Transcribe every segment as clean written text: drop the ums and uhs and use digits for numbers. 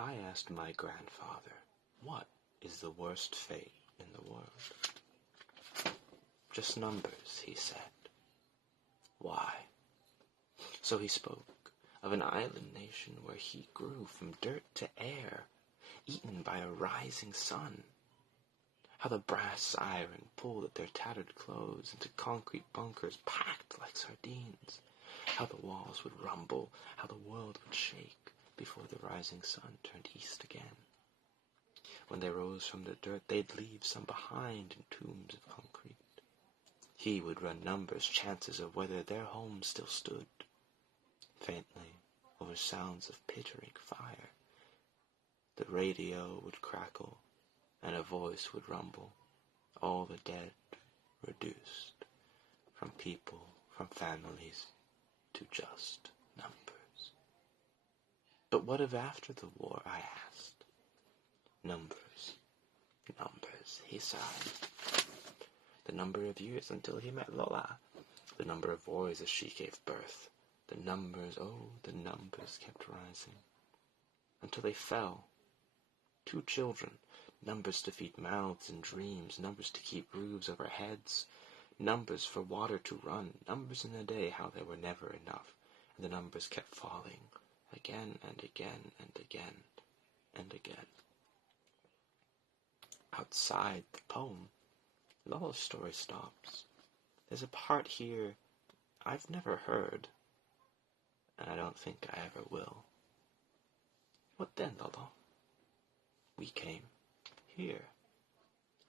I asked my grandfather, what is the worst fate in the world? Just numbers, he said. Why? So he spoke of an island nation where heat grew from dirt to air, eaten by a rising sun. How the brass iron pulled at their tattered clothes into concrete bunkers packed like sardines. How the walls would rumble, how the world would shake before the rising sun turned east again. When they rose from the dirt, they'd leave some behind in tombs of concrete. He would run numbers, chances of whether their home still stood. Faintly, over sounds of pittering fire, the radio would crackle, and a voice would rumble, all the dead reduced, from people, from families, to just numbers. But what of after the war, I asked. Numbers, numbers, he sighed. The number of years until he met Lola, the number of boys as she gave birth. The numbers, oh, the numbers kept rising, until they fell. 2 children, numbers to feed mouths and dreams, numbers to keep roofs over heads, numbers for water to run, numbers in a day, how they were never enough, and the numbers kept falling, again and again and again and again. Outside the poem, Lola's story stops. There's a part here I've never heard, and I don't think I ever will. What then, Lola? We came here,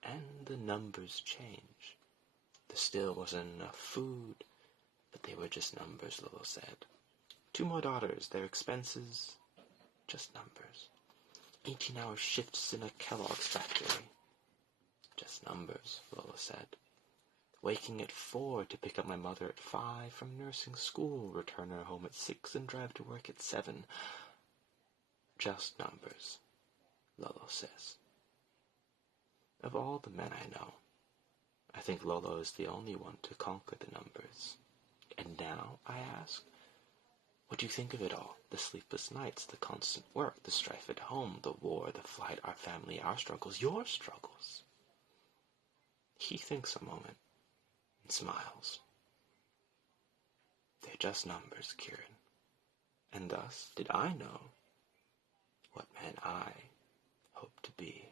and the numbers change. There still wasn't enough food, but they were just numbers, Lola said. 2 more daughters, their expenses, just numbers. 18-hour shifts in a Kellogg's factory. Just numbers, Lola said. Waking at 4 to pick up my mother at 5 from nursing school, return her home at 6 and drive to work at 7. Just numbers, Lolo says. Of all the men I know, I think Lolo is the only one to conquer the numbers. And now, I ask, what do you think of it all? The sleepless nights, the constant work, the strife at home, the war, the flight, our family, our struggles, your struggles. He thinks a moment and smiles. They're just numbers, Kieran. And thus did I know what man I hope to be.